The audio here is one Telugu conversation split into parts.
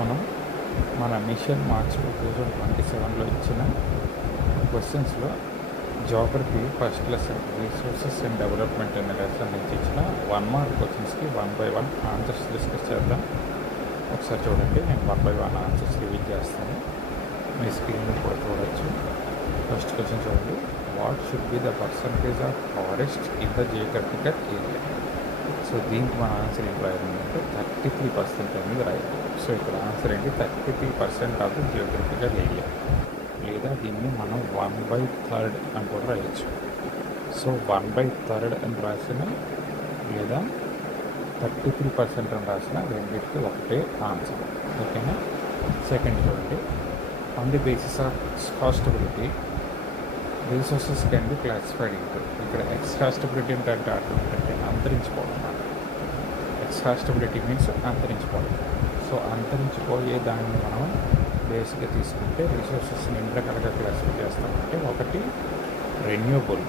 మనం మన మిషన్ మార్చ్ 2027లో ఇచ్చిన క్వశ్చన్స్లో geography first lesson resources and development అనే లెసన్ నుంచి ఇచ్చిన 1 మార్క్ క్వశ్చన్స్కి 1 by 1 ఆన్సర్స్ డిస్కస్ చేద్దాం. ఒకసారి చూడండి, నేను 1 by 1 ఆన్సర్స్ రివీల్ చేస్తాను. మీ స్క్రీన్లో కూడా చూడవచ్చు. ఫస్ట్ క్వశ్చన్ చూడండి. What should be the percentage of forest in the geographical area? So దీనికి మన ఆన్సర్ ఏం రాయాలంటే 33% అనేది రాయాలి. సో ఇక్కడ ఆన్సర్ ఏంటి? 33% ఆఫ్ ద జియోగ్రఫికల్ ఏరియా, లేదా దీన్ని మనం 1/3 అని కూడా రాయొచ్చు. సో 1/3 అని రాసిన లేదా 33% అని రాసిన రెండింటికి ఒకటే ఆన్సర్. ఓకేనా? సెకండ్ చూడండి. On the basis of exhaustibility resources can be classified into. ఇక్కడ ఎక్స్కాస్టబిలిటీ అంటే అర్థం ఏంటంటే అంతరించిపోవడం అన్నమాట. ఎక్స్కాస్టబిలిటీ మీన్స్ అంతరించిపోవడం. సో అంతరించిపోయే దాన్ని మనం బేసిక్గా తీసుకుంటే రిసోర్సెస్ని ఎన్ని రకాలుగా క్లాసిఫై చేస్తామంటే, ఒకటి రెన్యూబుల్,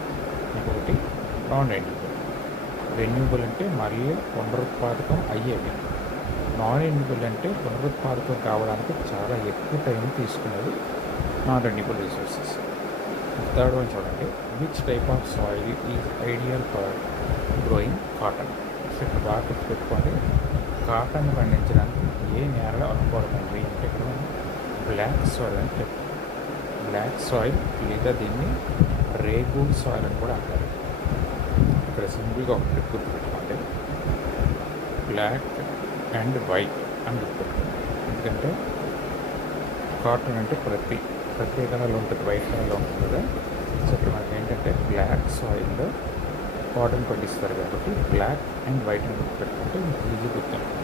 ఇంకొకటి నాన్ రెన్యూబుల్. రెన్యూబుల్ అంటే మళ్ళీ పునరుత్పాదకం అయ్యేవి. నాన్ రెన్యూబుల్ అంటే పునరుత్పాదకం కావడానికి చాలా ఎక్కువ టైం తీసుకునేది non renewable resources. Third one చూడండి. Which type of soil is ideal for growing cotton? So ఇక్కడ బాగా గుర్తుపెట్టుకోండి, కాటన్ పండించడానికి ఏ నేల అనుకూలమైంది అంటే ఇక్కడ బ్లాక్ సాయిల్ అని చెప్పారు. బ్లాక్ సాయిల్ లేదా దీన్ని రేగూడ్ సాయిల్ అని కూడా అంటారు. ఇక్కడ సింపుల్గా ఒక ట్రిక్ గుర్తుపెట్టుకోండి, బ్లాక్ అండ్ వైట్ అని గుర్తుపెట్టుకోండి. ఎందుకంటే కాటన్ అంటే ప్రతి కలర్లో ఉంటుంది, వైట్ కలర్లో ఉంటుంది కదా. సో ఇక్కడ మనకి ఏంటంటే బ్లాక్ సాయిల్లో కాటన్ పండిస్తారు కాబట్టి బ్లాక్ అండ్ వైట్ అని గుర్తుపెట్టుకుంటే ఈజీ గుర్తుంటుంది.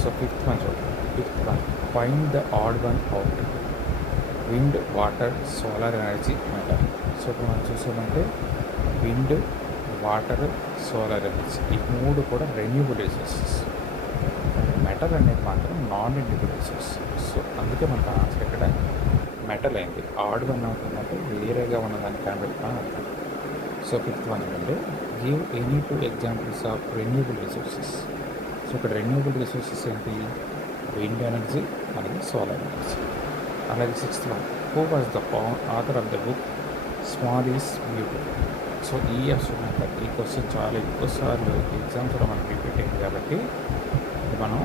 సో ఫిఫ్త్ వన్ చూడండి. Fifth one, find the odd one out. Wind, water, solar energy, metal. So ఇప్పుడు మనం చూసామంటే విండ్, వాటర్, సోలార్ ఎనర్జీ ఈ మూడు కూడా రెన్యూబుల్ రిసోర్సెస్. మెటల్ అనేది మాత్రం నాన్ రెన్యూబుల్ రిసోర్స్. సో అందుకే మనకు ఆన్సర్ ఇక్కడ మెటల్ అయింది. ఆడ్ వన్ అవుతుందంటే వేరేగా ఉన్నదాన్ని కనిపెట్టడం అర్థం. సో ఫిఫ్త్ వన్ ఏంటంటే give any 2 examples of renewable resources. So ఇక్కడ రెన్యూబుల్ రిసోర్సెస్ ఏంటి? విండ్ ఎనర్జీ అలాగే సోలార్ ఎనర్జీ. అలాగే sixth one, who was the author of the book small is beautiful? So ఈ క్వశ్చన్ చాలా ఎక్కువసార్లు ఎగ్జామ్స్లో మనకు రిపీట్ అయింది కాబట్టి ఇది మనం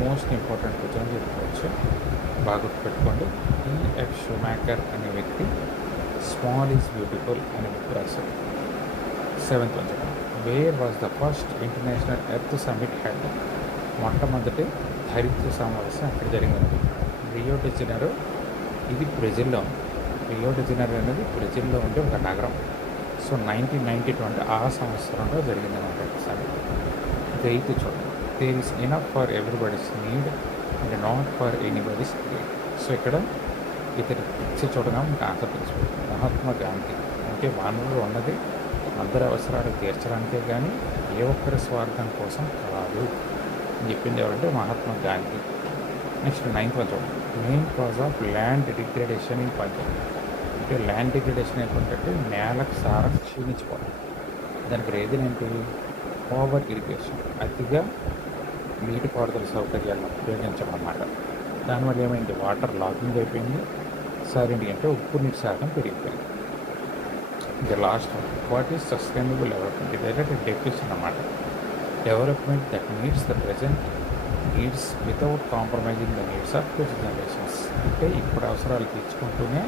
మోస్ట్ ఇంపార్టెంట్ క్వశ్చన్ అని చెప్పుకోవచ్చు. బాగా గుర్తుపెట్టుకోండి. ఈఎఫ్ షూమాకర్ అనే వ్యక్తి స్మాల్ ఈజ్ బ్యూటిఫుల్ అనే బుక్ రాశారు. Seventh one, where was the first international earth summit head? మొట్టమొదటి ధరిత్రి సమావేశం అక్కడ జరిగింది రియో డి జనీరో. ఇది బ్రెజిల్లో ఉంది. రియో డి జనీరో అనేది బ్రెజిల్లో ఉండే ఒక నగరం. సో 1992 ఆ సంవత్సరంలో జరిగింది అన్నమాట సమ్మిట్. ఎయిత్ చూడండి. There is enough for everybody's need and not for anybody's greed. So ఇక్కడ ఇతను ఇచ్చి చూడగా మనకు ఆన్సర్ తెలిసిపోతుంది. మహాత్మా గాంధీ అంటే వనరులు ఉన్నది అందరి అవసరాలు తీర్చడానికే కానీ ఏ ఒక్కరి స్వార్థం కోసం కాదు అని చెప్పింది ఎవరంటే Mahatma Gandhi. Next 9th one చూడండి. Main cause of land degradation in Punjab. అంటే ల్యాండ్ డిగ్రేడేషన్ ఏంటంటే నేలకు సారం క్షీణించిపోవడం. దానికి రీజన్ ఏంటి? ఓవర్ ఇరిగేషన్, అతిగా నీటిపారుదల సౌకర్యాలను ఉపయోగించడం అన్నమాట. దానివల్ల ఏమైంది? వాటర్ లాగింగ్ అయిపోయింది. సారింటి అంటే ఉప్పు నీటి శాతం పెరిగిపోయింది. ఇంకా last one, what is sustainable development? ఇదైతే డెఫినేషన్ అన్నమాట. Development that meets the present needs without compromising the needs of future generations. అంటే ఇప్పుడు అవసరాలు తీర్చుకుంటూనే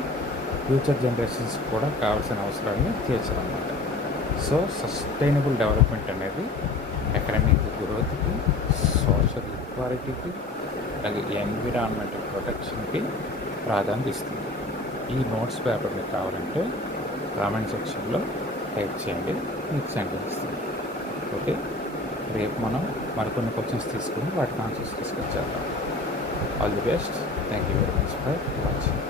ఫ్యూచర్ జనరేషన్స్ కూడా కావాల్సిన అవసరాలని తీర్చడం అన్నమాట. సో సస్టైనబుల్ డెవలప్మెంట్ అనేది ఎకనామిక్ గ్రోత్కి, సోషల్ ఈక్వాలిటీకి, అలాగే ఎన్విరాన్మెంటల్ ప్రొటెక్షన్కి ప్రాధాన్యత ఇస్తుంది. ఈ నోట్స్ పేపర్ మీకు కావాలంటే కామెంట్ సెక్షన్లో టైప్ చేయండి, మీకు సెండ్ చేస్తుంది. ఓకే, రేపు మనం మరికొన్ని క్వశ్చన్స్ తీసుకుని వాటికి ఆన్సర్స్ డిస్కస్ చేద్దాం. All the best. Thank you very much for watching.